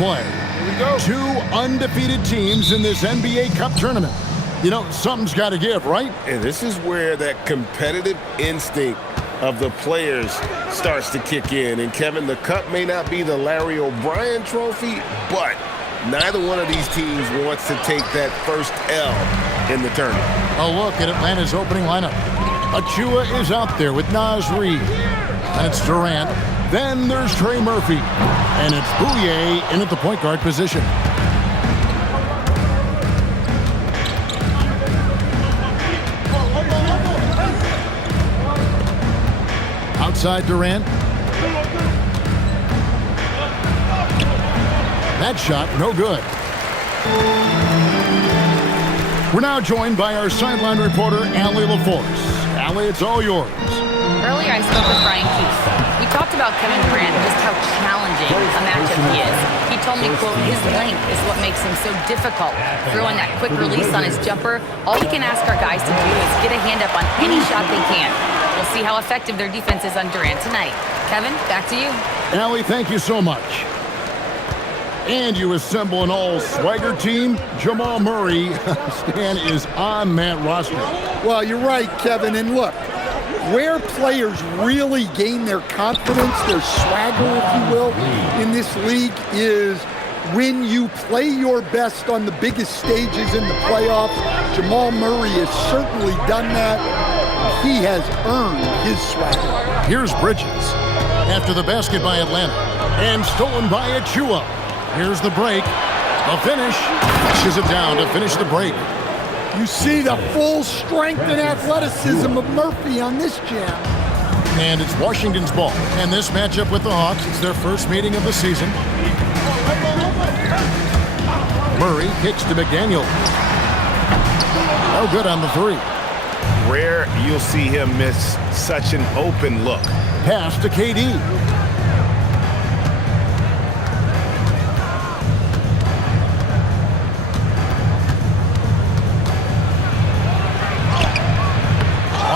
play. Here we go. Two undefeated teams in this NBA Cup tournament. You know, something's got to give, right? And this is where that competitive instinct of the players starts to kick in. And, Kevin, the cup may not be the Larry O'Brien trophy, but neither one of these teams wants to take that first L in the tournament. A look at Atlanta's opening lineup. Achua is out there with Naz Reid. And it's Durant. Then there's Trey Murphy. And it's Bouye in at the point guard position. Outside Durant. That shot, no good. We're now joined by our sideline reporter, Allie LaForce. Allie, it's all yours. Earlier, I spoke with Brian Keefe. We talked about Kevin Durant and just how challenging a matchup he is. He told me, quote, his length is what makes him so difficult. Throwing that quick release on his jumper, all we can ask our guys to do is get a hand up on any shot they can. We'll see how effective their defense is on Durant tonight. Kevin, back to you. Allie, thank you so much. And you assemble an all-swagger team. Jamal Murray, Stan, is on that roster. Well, you're right, Kevin. And look, where players really gain their confidence, their swagger, if you will, in this league is when you play your best on the biggest stages in the playoffs. Jamal Murray has certainly done that. He has earned his swagger. Here's Bridges. After the basket by Atlanta. And stolen by Achua. Here's the break. The finish. Pushes it down to finish the break. You see the full strength and athleticism of Murphy on this jam. And it's Washington's ball. And this matchup with the Hawks, it's their first meeting of the season. Murray kicks to McDaniel. No good on the three. Rare you'll see him miss such an open look. Pass to KD.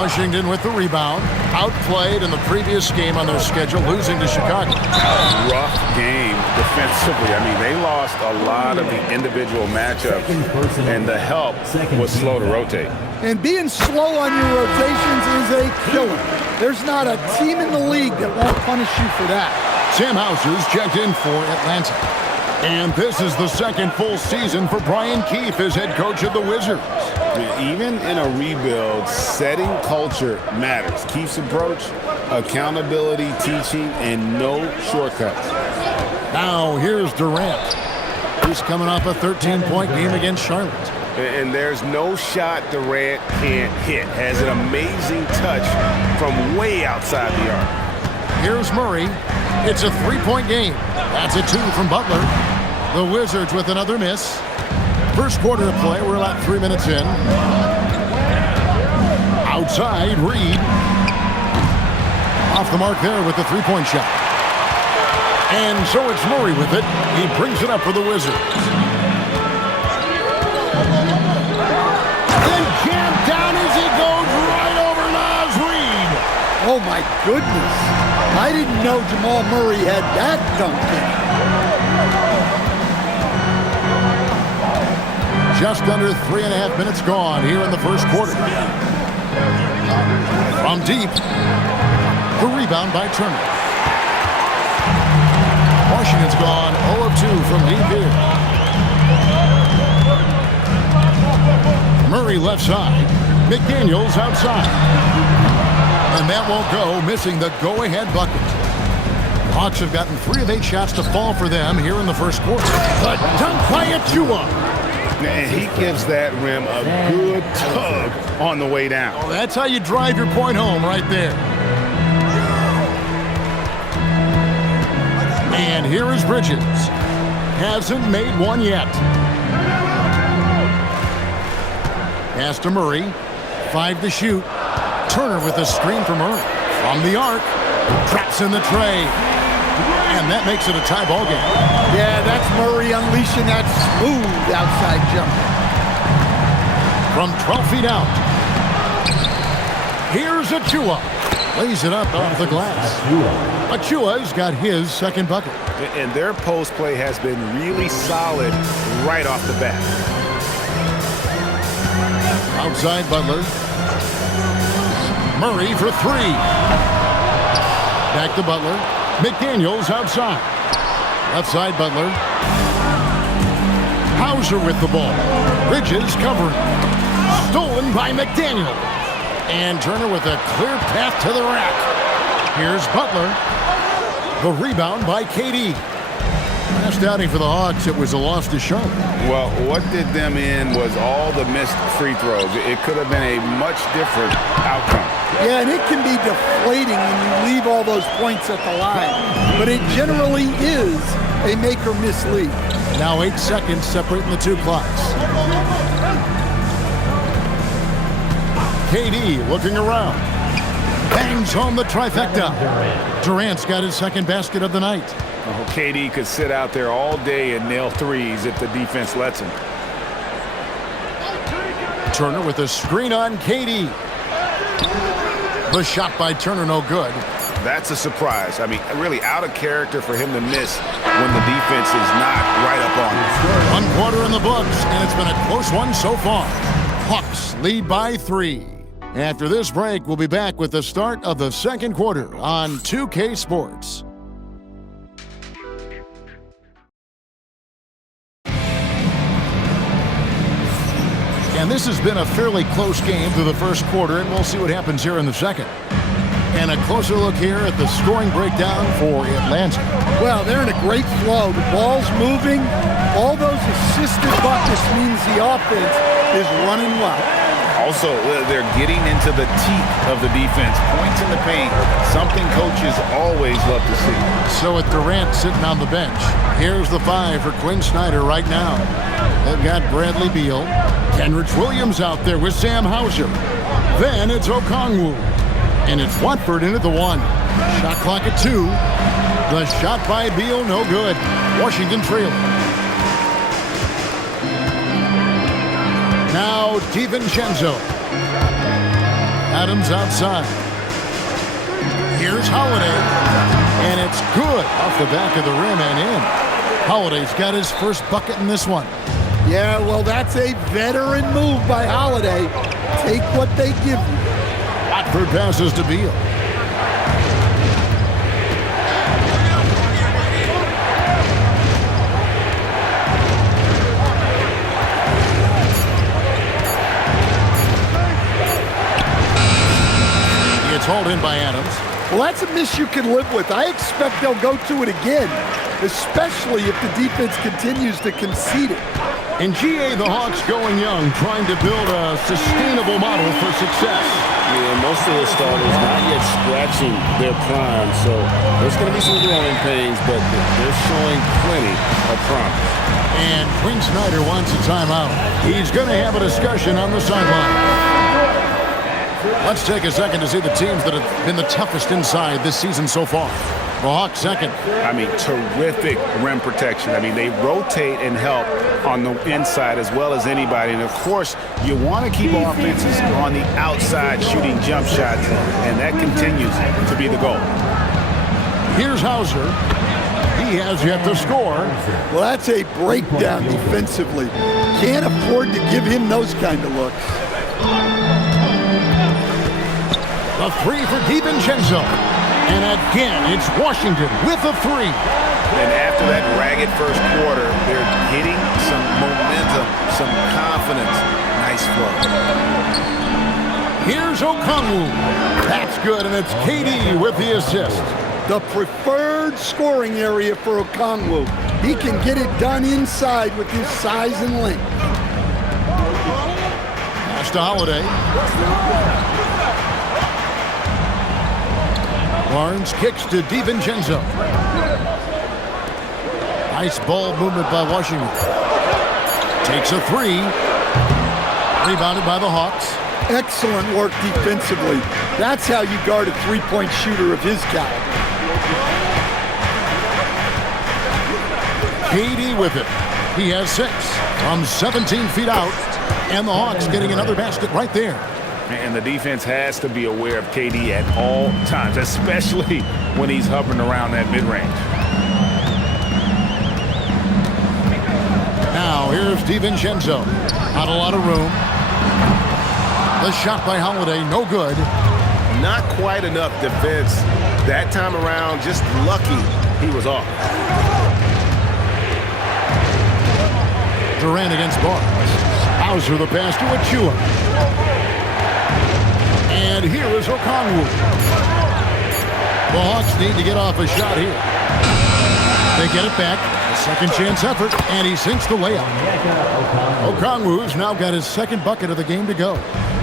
Washington with the rebound. Outplayed in the previous game on their schedule, losing to Chicago. Rough game defensively. I mean, they lost a lot of the individual matchups, and the help was slow to rotate. And being slow on your rotations is a killer. There's not a team in the league that won't punish you for that. Sam Hauser's checked in for Atlanta. And this is the second full season for Brian Keefe as head coach of the Wizards. Even in a rebuild, setting culture matters. Keefe's approach, accountability, teaching, and no shortcuts. Now here's Durant. He's coming off a 13-point game against Charlotte. And there's no shot Durant can't hit. Has an amazing touch from way outside the arc. Here's Murray. It's a three-point game. That's a two from Butler. The Wizards with another miss. First quarter of play, we're about 3 minutes in. Outside, Reid. Off the mark there with the three-point shot. And so it's Murray with it. He brings it up for the Wizards. And jammed down as he goes right over Naz Reid. Oh, my goodness. I didn't know Jamal Murray had that dunk in. Just under 3.5 minutes gone here in the first quarter. From deep, the rebound by Turner. Washington's gone 0 of 2 from deep here. Murray left side, McDaniels outside. And that won't go, missing the go-ahead bucket. Hawks have gotten 3 of 8 shots to fall for them here in the first quarter. The dunk by Achua. And he gives that rim a good tug on the way down. Oh, that's how you drive your point home right there. And here is Bridges. Hasn't made one yet. Pass to Murray. 5 to shoot. Turner with a screen from Murray. From the arc. Traps in the tray. And that makes it a tie ball game. Yeah, that's Murray unleashing that smooth outside jumper. From 12 feet out. Here's Achua. Lays it up off the glass. Achua's got his second bucket. And their post play has been really solid right off the bat. Outside Butler. Murray for three. Back to Butler. McDaniels outside. Left side Butler. Hauser with the ball. Bridges covering. Stolen by McDaniel. And Turner with a clear path to the rack. Here's Butler. The rebound by KD. Last outing for the Hawks, it was a loss to Charlotte. Well, what did them in was all the missed free throws. It could have been a much different outcome. Yeah, and it can be deflating when you leave all those points at the line. But it generally is a make or miss lead. Now 8 seconds separating the two clocks. KD looking around. Bangs home the trifecta. Durant's got his second basket of the night. Oh, KD could sit out there all day and nail threes if the defense lets him. Turner with a screen on KD. The shot by Turner no good. That's a surprise. I mean, really out of character for him to miss when the defense is not right up on him. 1 quarter in the books, and it's been a close one so far. Hawks lead by 3. After this break, we'll be back with the start of the second quarter on 2K Sports. And this has been a fairly close game through the first quarter, and we'll see what happens here in the second. And a closer look here at the scoring breakdown for Atlanta. Well, they're in a great flow. The ball's moving. All those assisted buckets means the offense is running well. Also, they're getting into the teeth of the defense. Points in the paint, something coaches always love to see. So with Durant sitting on the bench, here's the 5 for Quinn Snyder right now. They've got Bradley Beal. Kenrich Williams out there with Sam Hauser. Then it's Okongwu. And it's Watford in at the 1. Shot clock at 2. The shot by Beal, no good. Washington trailing. Now DiVincenzo. Adams outside. Here's Holiday. And it's good off the back of the rim and in. Holiday's got his first bucket in this one. Yeah, well, that's a veteran move by Holiday. Take what they give you. Watford passes to Beal. It's hauled in by Adams. Well, that's a miss you can live with. I expect they'll go to it again, especially if the defense continues to concede it. In GA, the Hawks going young, trying to build a sustainable model for success. Yeah, most of the starters not yet scratching their prime, so there's going to be some growing pains, but they're showing plenty of promise. And Quinn Snyder wants a timeout. He's going to have a discussion on the sideline. Let's take a second to see the teams that have been the toughest inside this season so far. The Hawks second. I mean, terrific rim protection. I mean, they rotate and help on the inside as well as anybody. And, of course, you want to keep offenses on the outside shooting jump shots, and that continues to be the goal. Here's Hauser. He has yet to score. Well, that's a breakdown defensively. Can't afford to give him those kind of looks. The 3 for DiVincenzo. And again, it's Washington with a 3. And after that ragged first quarter, they're getting some momentum, some confidence. Nice flow. Here's Okongwu. That's good, and it's KD with the assist. The preferred scoring area for Okongwu. He can get it done inside with his size and length. Pass to Holiday. Barnes kicks to DiVincenzo. Nice ball movement by Washington. Takes a 3. Rebounded by the Hawks. Excellent work defensively. That's how you guard a three-point shooter of his caliber. KD with it. He has 6 from 17 feet out. And the Hawks getting another basket right there. And the defense has to be aware of KD at all times, especially when he's hovering around that mid-range. Now here's DiVincenzo. Not a lot of room. The shot by Holiday, no good. Not quite enough defense that time around. Just lucky he was off. Durant against Barnes. Hauser the pass to Achua. And here is Okongwu. The Hawks need to get off a shot here. They get it back. A second chance effort, and he sinks the layup. Okongwu's now got his second bucket of the game to go.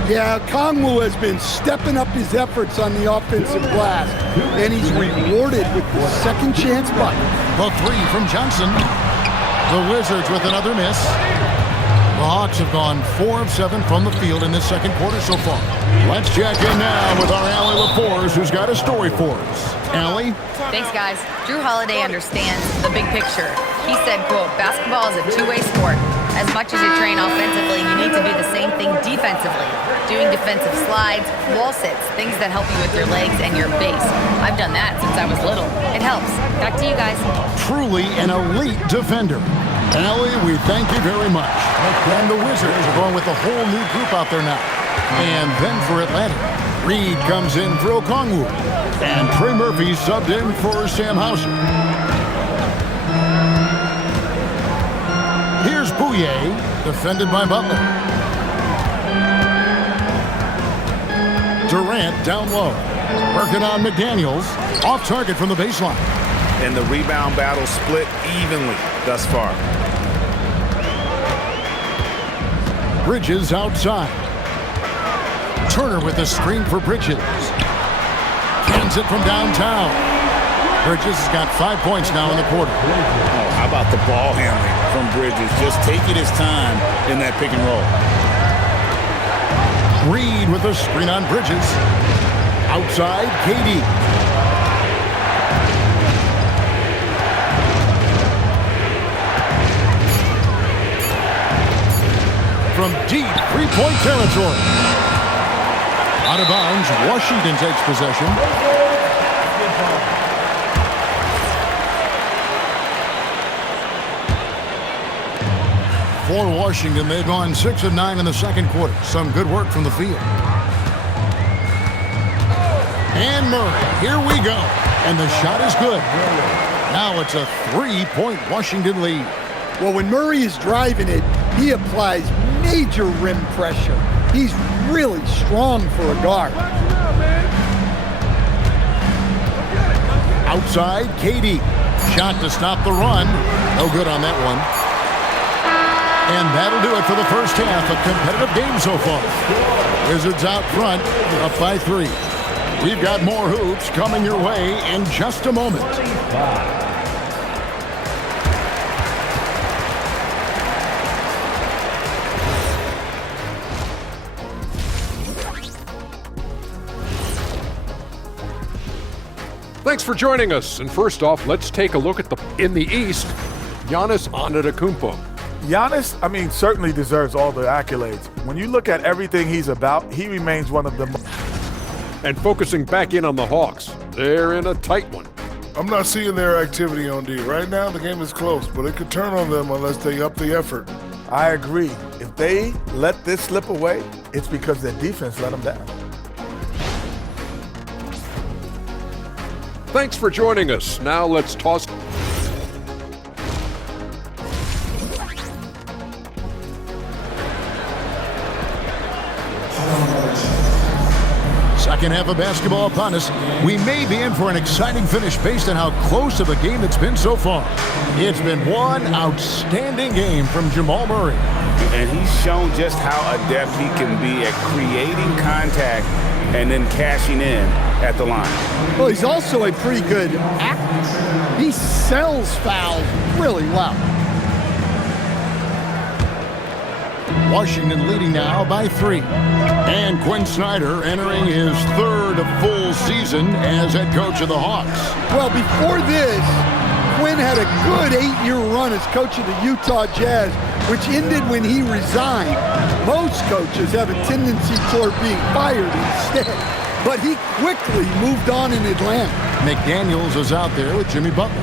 Yeah, Okongwu has been stepping up his efforts on the offensive glass, and he's rewarded with the second chance bucket. The three from Johnson. The Wizards with another miss. The Hawks have gone 4 of 7 from the field in this second quarter so far. Let's check in now with our Allie LaForce, who's got a story for us. Allie? Thanks, guys. Drew Holiday understands the big picture. He said, quote, basketball is a two-way sport. As much as you train offensively, you need to do the same thing defensively. Doing defensive slides, wall sits, things that help you with your legs and your base. I've done that since I was little. It helps. Back to you guys. Truly an elite defender. Allie, we thank you very much. And the Wizards are going with a whole new group out there now. And then for Atlanta, Reed comes in for Okongwu. And Trey Murphy subbed in for Sam Hauser. Here's Bouye, defended by Butler. Durant down low. Working on McDaniels. Off target from the baseline. And the rebound battle split evenly thus far. Bridges outside. Turner with the screen for Bridges. Cans it from downtown. Bridges has got 5 points now in the quarter. Oh, how about the ball handling from Bridges? Just taking his time in that pick and roll. Reed with the screen on Bridges. Outside, KD. From deep three-point territory. Out of bounds, Washington takes possession. For Washington, they've gone 6 of 9 in the second quarter. Some good work from the field. And Murray, here we go. And the shot is good. Now it's a 3-point Washington lead. Well, when Murray is driving it, he applies major rim pressure. He's really strong for a guard. Outside, KD. Shot to stop the run. No good on that one. And that'll do it for the first half. A competitive game so far. Wizards out front, up by 3. We've got more hoops coming your way in just a moment. Thanks for joining us. And first off, let's take a look at in the East, Giannis Antetokounmpo. Giannis, certainly deserves all the accolades. When you look at everything he's about, he remains one of the And focusing back in on the Hawks, they're in a tight one. I'm not seeing their activity on D. Right now, the game is close, but it could turn on them unless they up the effort. I agree. If they let this slip away, it's because their defense let them down. Thanks for joining us. Now let's toss. Second half of basketball upon us. We may be in for an exciting finish based on how close of a game it's been so far. It's been one outstanding game from Jamal Murray. And he's shown just how adept he can be at creating contact and then cashing in at the line. Well, he's also a pretty good actor. He sells fouls really well. Washington leading now by 3. And Quinn Snyder entering his 3rd full season as head coach of the Hawks. Well, before this, Quinn had a good 8-year run as coach of the Utah Jazz, which ended when he resigned. Most coaches have a tendency toward being fired instead, but he quickly moved on in Atlanta. McDaniels is out there with Jimmy Butler.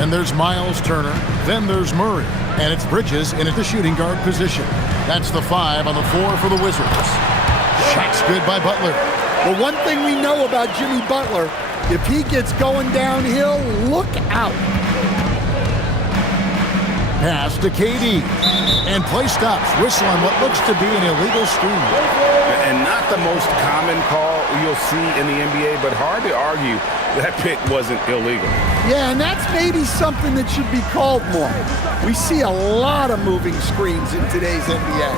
And there's Miles Turner. Then there's Murray. And it's Bridges in at the shooting guard position. That's the 5 on the 4 for the Wizards. Shot's good by Butler. Well, one thing we know about Jimmy Butler, if he gets going downhill, look out. Pass to KD. And play stops. Whistle on what looks to be an illegal screen. And not the most common call you'll see in the NBA, but hard to argue that pick wasn't illegal. Yeah, and that's maybe something that should be called more. We see a lot of moving screens in today's NBA.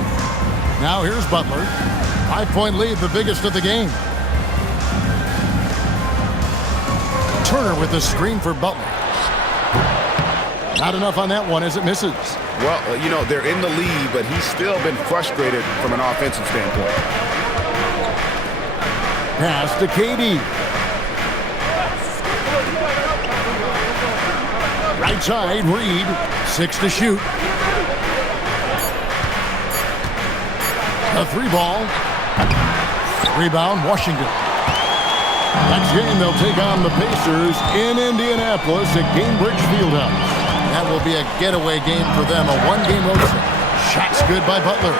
Now here's Butler. 5-point lead, the biggest of the game. Turner with the screen for Butler. Not enough on that one as it misses. Well, you know, they're in the lead, but he's still been frustrated from an offensive standpoint. Pass to KD. Right side, Reed. 6 to shoot. A 3 ball. Rebound, Washington. Next game, they'll take on the Pacers in Indianapolis at Gainbridge Fieldhouse. That will be a getaway game for them, a 1-game road trip. Shots good by Butler.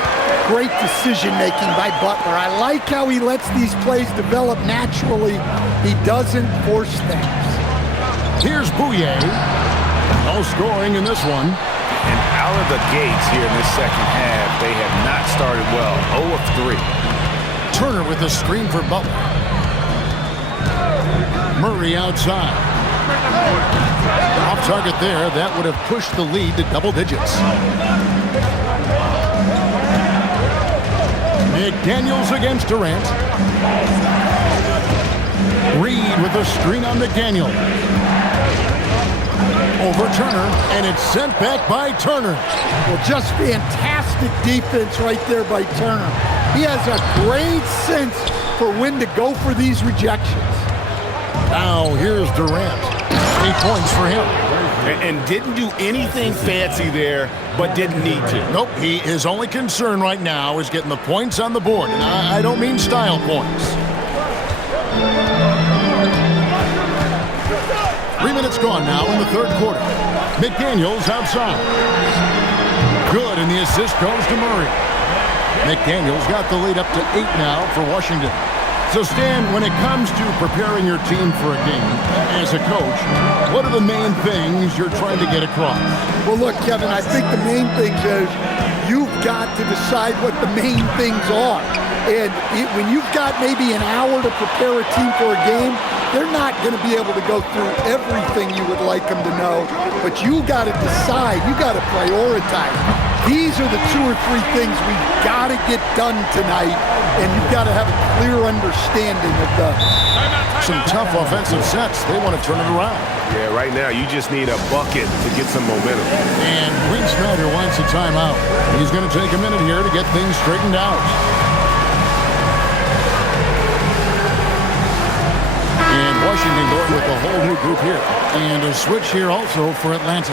Great decision-making by Butler. I like how he lets these plays develop naturally. He doesn't force things. Here's Bouye. No scoring in this one. And out of the gates here in this second half, they have not started well. 0 of 3. Turner with a screen for Butler. Murray outside. Off target there. That would have pushed the lead to double digits. McDaniels against Durant. Reed with a screen on McDaniel. Over Turner, and it's sent back by Turner. Well, just fantastic defense right there by Turner. He has a great sense for when to go for these rejections. Now here's Durant. 8 points for him. And didn't do anything fancy there, but didn't need to. Nope, his only concern right now is getting the points on the board. And I don't mean style points. 3 minutes gone now in the third quarter. McDaniels outside. Good, and the assist goes to Murray. McDaniels got the lead up to 8 now for Washington. So, Stan, when it comes to preparing your team for a game, as a coach, what are the main things you're trying to get across? Well, look, Kevin, I think the main thing is you've got to decide what the main things are. And when you've got maybe an hour to prepare a team for a game, they're not going to be able to go through everything you would like them to know. But you got to decide. You got to prioritize. These are the 2 or 3 things we've got to get done tonight, and you've got to have a clear understanding of those. Some tough offensive sets. They want to turn it around. Yeah, right now you just need a bucket to get some momentum. And Quinn Snyder wants a timeout. He's going to take a minute here to get things straightened out. And Washington going with a whole new group here. And a switch here also for Atlanta.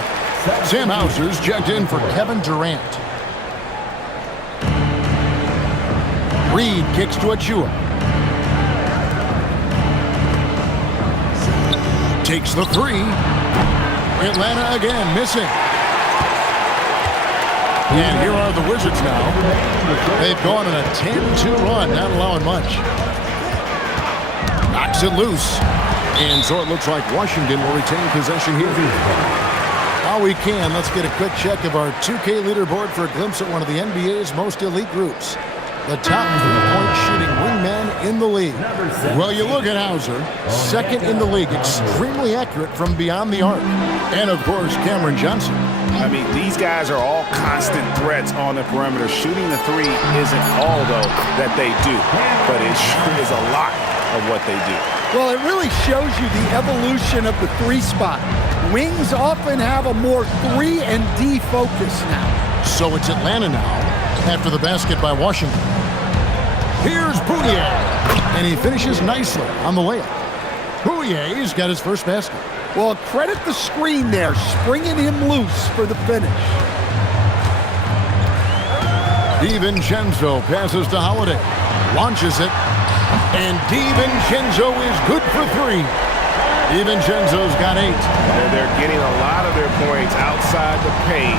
Sam Hauser's checked in for Kevin Durant. Reed kicks to Achua. Takes the 3. Atlanta again missing. And here are the Wizards now. They've gone on a 10-2 run, not allowing much. Knocks it loose. And so it looks like Washington will retain possession here. While we can, let's get a quick check of our 2K leaderboard for a glimpse at one of the NBA's most elite groups. The top 3-point shooting wingman in the league. Well, you look at Hauser, second in the league, extremely accurate from beyond the arc. And, of course, Cameron Johnson. I mean, these guys are all constant threats on the perimeter. Shooting the 3 isn't all, though, that they do, but it sure is a lot of what they do. Well, it really shows you the evolution of the 3 spot. Wings often have a more 3 and D focus now. So it's Atlanta now after the basket by Washington. Here's Bouye, and he finishes nicely on the layup. Bouyer's got his first basket. Well, credit the screen there, springing him loose for the finish. DiVincenzo passes to Holiday. Launches it. And DiVincenzo is good for 3. DiVincenzo's got 8. They're getting a lot of their points outside the paint.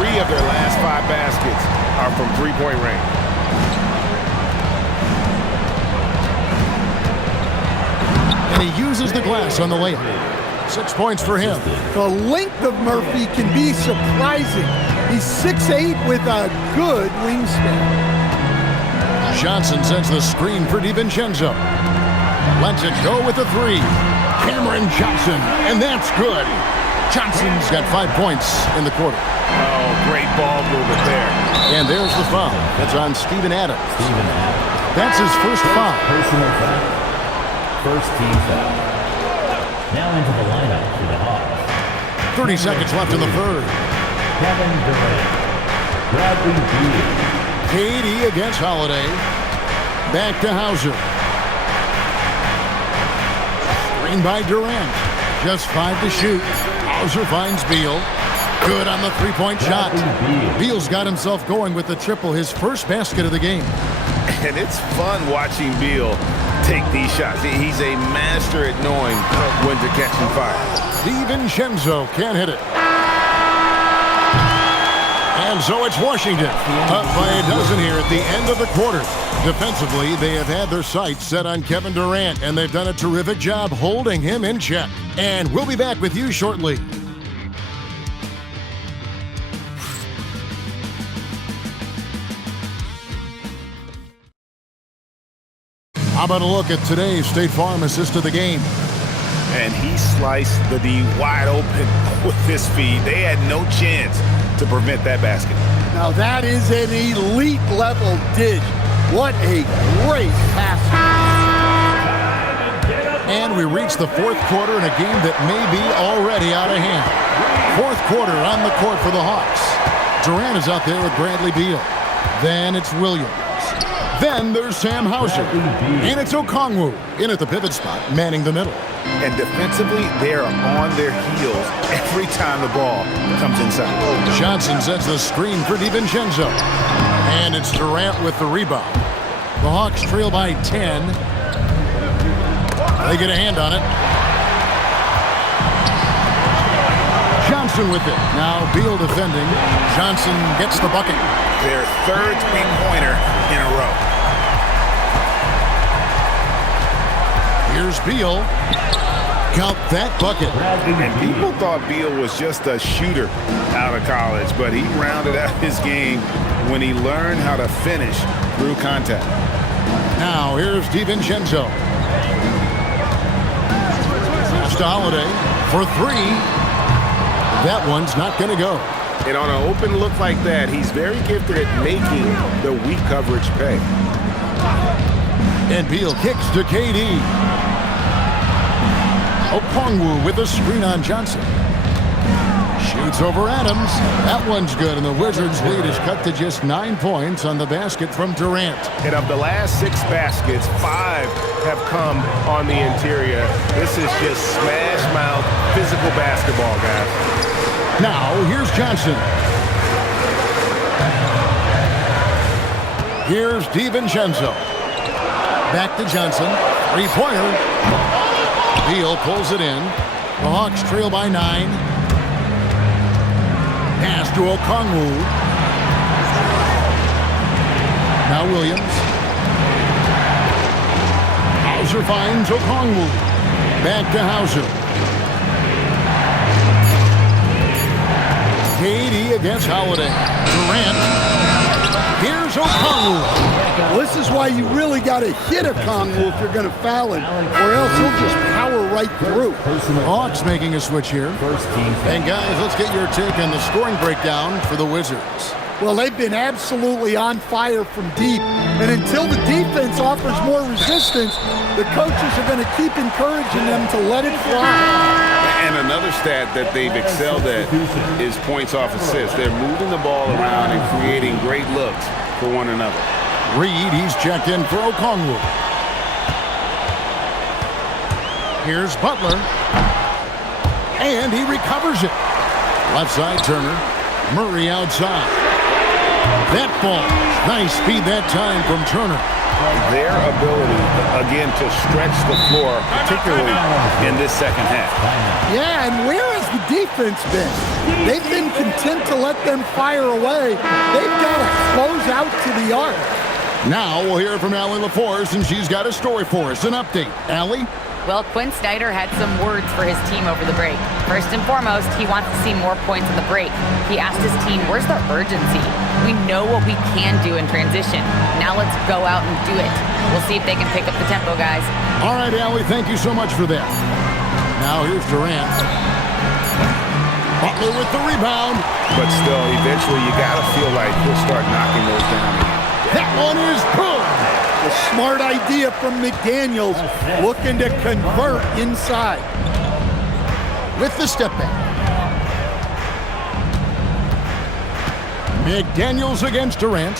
3 of their last 5 baskets are from three-point range. And he uses the glass on the layup. 6 points for him. The length of Murphy can be surprising. He's 6'8" with a good wingspan. Johnson sends the screen for DiVincenzo. Lets it go with the 3. Cameron Johnson, and that's good. Johnson's got 5 points in the quarter. Oh, great ball movement there. And there's the foul. That's on Steven Adams. That's his first foul. Personal foul. First team foul. Now into the lineup for the Hawks. 30 seconds left in the third. Kevin Durant. Bradley Beal. KD against Holiday. Back to Hauser. Screen by Durant. Just 5 to shoot. Hauser finds Beal. Good on the three-point shot. Beal's got himself going with the triple, his first basket of the game. And it's fun watching Beal take these shots. He's a master at knowing when to catch and fire. DiVincenzo can't hit it. And so it's Washington up by a dozen here at the end of the quarter. Defensively, they have had their sights set on Kevin Durant, and they've done a terrific job holding him in check. And we'll be back with you shortly. How about a look at today's State Farm assist of the game? And he sliced the D wide open with his feet. They had no chance to prevent that basket. Now that is an elite level dish. What a great pass. And we reach the fourth quarter in a game that may be already out of hand. Fourth quarter on the court for the Hawks. Durant is out there with Bradley Beal. Then it's Williams. Then there's Sam Hauser. And it's Okongwu in at the pivot spot, manning the middle. And defensively, they are on their heels every time the ball comes inside. Johnson sets the screen for DiVincenzo. And it's Durant with the rebound. The Hawks trail by 10. They get a hand on it. Johnson with it. Now Beal defending. Johnson gets the bucket. Their third three-pointer in a row. Here's Beal. Count that bucket. And people thought Beal was just a shooter out of college, but he rounded out his game when he learned how to finish through contact. Now here's DiVincenzo. Pass to Holiday for 3. That one's not going to go. And on an open look like that, he's very gifted at making the weak coverage pay. And Beal kicks to KD. Okongwu with a screen on Johnson. Shoots over Adams. That one's good, and the Wizards' lead is cut to just 9 points on the basket from Durant. And of the last 6 baskets, 5 have come on the interior. This is just smash mouth physical basketball, guys. Now, here's Johnson. Here's DiVincenzo. Back to Johnson. Three-pointer. Beal pulls it in. The Hawks trail by 9. Pass to Okongwu. Now Williams. Hauser finds Okongwu. Back to Hauser. KD against Holiday. Durant. Here's Okongwu. Well, this is why you really got to hit Okongwu if you're going to foul him, or else he'll just power right through. Hawks making a switch here. And guys, let's get your take on the scoring breakdown for the Wizards. Well, they've been absolutely on fire from deep. And until the defense offers more resistance, the coaches are going to keep encouraging them to let it fly. And another stat that they've excelled at is points off assists. They're moving the ball around and creating great looks for one another. Reed, he's checked in for Okongwu. Here's Butler. And he recovers it. Left side, Turner. Murray outside. That ball. Nice speed that time from Turner. Their ability, again, to stretch the floor, particularly in this second half. Yeah, and where has the defense been? They've been content to let them fire away. They've got to close out to the arc. Now we'll hear from Allie LaForce, and she's got a story for us. An update. Allie? Well, Quinn Snyder had some words for his team over the break. First and foremost, he wants to see more points in the break. He asked his team, where's the urgency? We know what we can do in transition. Now let's go out and do it. We'll see if they can pick up the tempo, guys. All right, Allie, thank you so much for that. Now here's Durant. Butler with the rebound. But still, eventually, you got to feel like he'll start knocking those down. That one is good. A smart idea from McDaniels, looking to convert inside. With the step back. McDaniels against Durant.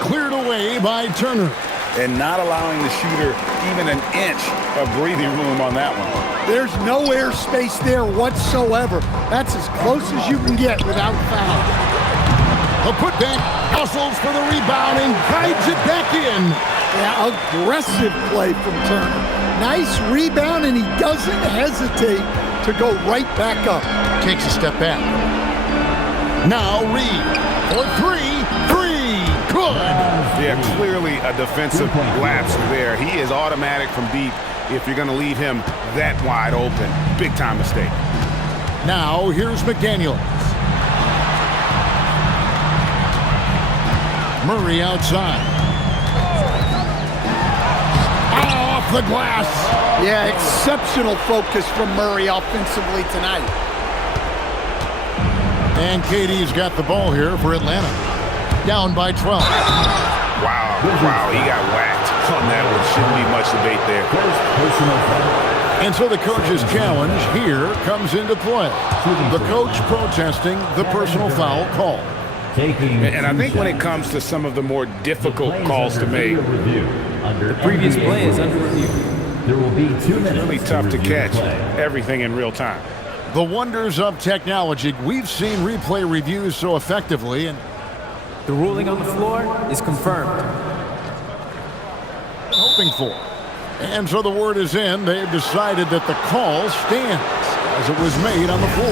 Cleared away by Turner. And not allowing the shooter even an inch of breathing room on that one. There's no airspace there whatsoever. That's as close as you can get without foul. The putback, hustles for the rebound and guides it back in. Yeah, aggressive play from Turner. Nice rebound, and he doesn't hesitate to go right back up. Takes a step back. Now Reed for three. Good. Yeah, clearly a defensive lapse there. He is automatic from deep if you're going to leave him that wide open. Big time mistake. Now here's McDaniels. Murray outside. Off the glass. Yeah, exceptional focus from Murray offensively tonight. And KD's got the ball here for Atlanta. Down by 12. Wow, he got whacked on that one. Shouldn't be much debate there. And so the coach's challenge here comes into play. The coach protesting the personal foul call. And I think when it comes to some of the more difficult calls to make, the previous play is under review. There will be 2 minutes. Really tough to catch everything in real time. The wonders of technology. We've seen replay reviews so effectively, and the ruling on the floor is confirmed. Hoping for. And so the word is in. They've decided that the call stands as it was made on the floor.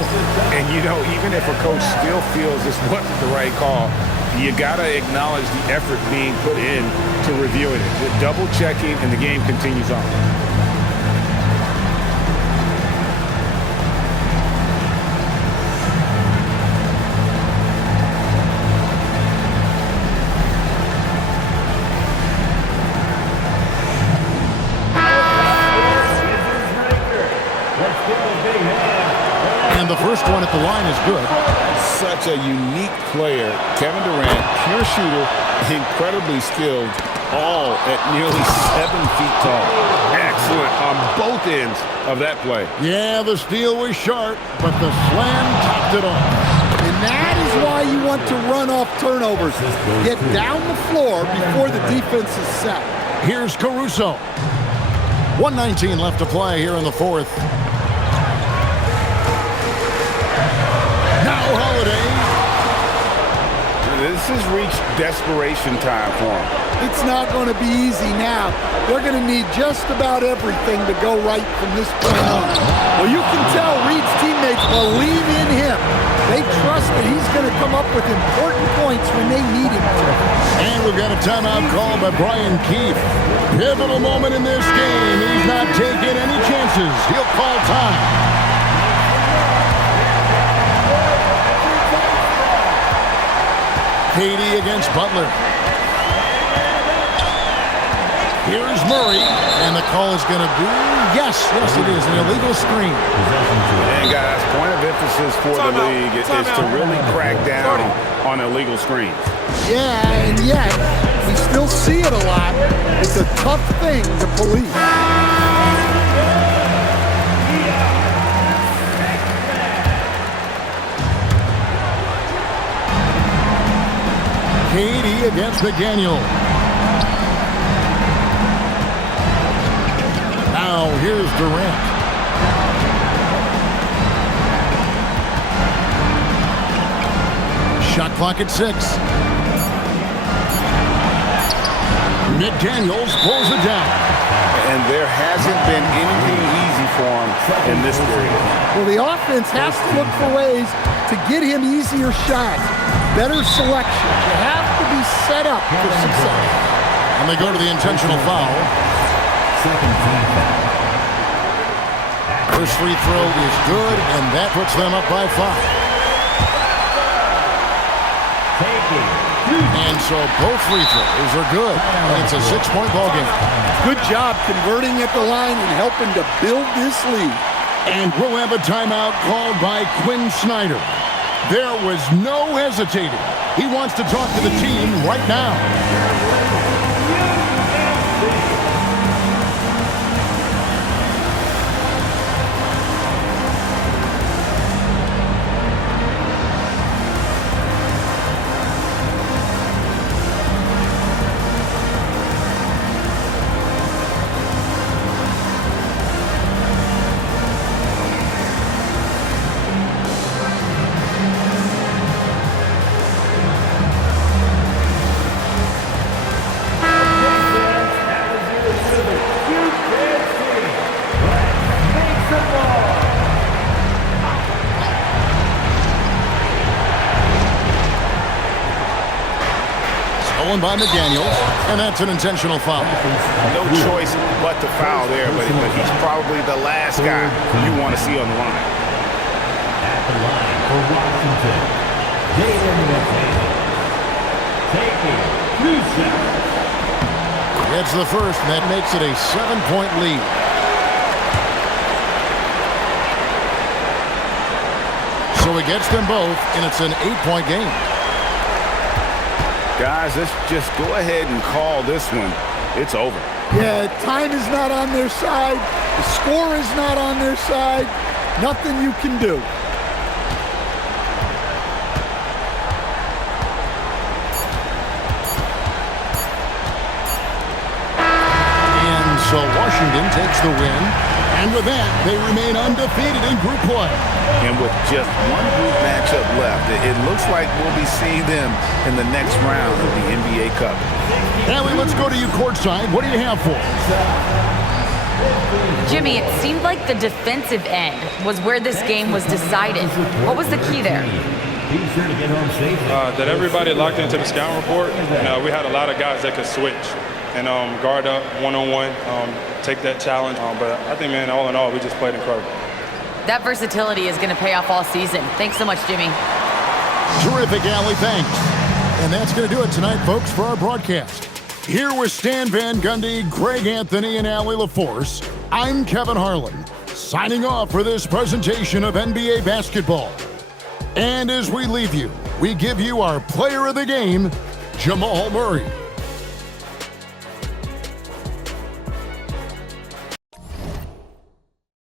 And, you know, even if a coach still feels this wasn't the right call, you got to acknowledge the effort being put in to reviewing it. The double checking, and the game continues on. The first one at the line is good. Such a unique player. Kevin Durant, pure shooter, incredibly skilled, all at nearly 7 feet tall. Excellent on both ends of that play. Yeah, the steal was sharp, but the slam topped it off. And that is why you want to run off turnovers. Get down the floor before the defense is set. Here's Caruso. 1:19 left to play here in the fourth. This has reached desperation time for him. It's not going to be easy now. They're going to need just about everything to go right from this point on. Well, you can tell Reed's teammates believe in him. They trust that he's going to come up with important points when they need him to. And we've got a timeout called by Brian Keefe. Pivotal moment in this game. He's not taking any chances. He'll call time. KD against Butler. Here's Murray, and the call is going to be, yes, it is, an illegal screen. And guys, point of emphasis for the league is to really crack down on illegal screens. Yeah, and yet, we still see it a lot. It's a tough thing to police. KD against McDaniel. Now here's Durant. Shot clock at 6. McDaniels pulls it down. And there hasn't been anything easy for him in this period. Well, the offense has to look for ways to get him easier shots, better selection. You have to be set up for success. And they go to the intentional foul. Second team foul. First free throw is good, and that puts them up by 5. And so both free throws are good. And it's a 6-point ball game. Good job converting at the line and helping to build this lead. And we'll have a timeout called by Quinn Snyder. There was no hesitating. He wants to talk to the team right now. Stolen by McDaniels, and that's an intentional foul. No choice but to foul there, but he's probably the last guy you want to see on the line. At the line for Washington, Jaden McDaniel. Taking 2 shots. Gets the first, and that makes it a 7-point lead. So he gets them both, and it's an 8-point game. Guys, let's just go ahead and call this one. It's over. Yeah, time is not on their side. The score is not on their side. Nothing you can do. And so Washington takes the win. And with that, they remain undefeated in group play. And with just one group matchup left, it looks like we'll be seeing them in the next round of the NBA Cup. Allie, let's go to you courtside. What do you have for us? Jimmy, it seemed like the defensive end was where this game was decided. What was the key there? Be sure to get home safe. That everybody locked into the scouting report, and we had a lot of guys that could switch and guard up one-on-one, take that challenge. But I think, man, all in all, we just played incredible. That versatility is going to pay off all season. Thanks so much, Jimmy. Terrific, Allie. Thanks. And that's going to do it tonight, folks, for our broadcast. Here with Stan Van Gundy, Greg Anthony, and Allie LaForce, I'm Kevin Harlan, signing off for this presentation of NBA basketball. And as we leave you, we give you our player of the game, Jamal Murray.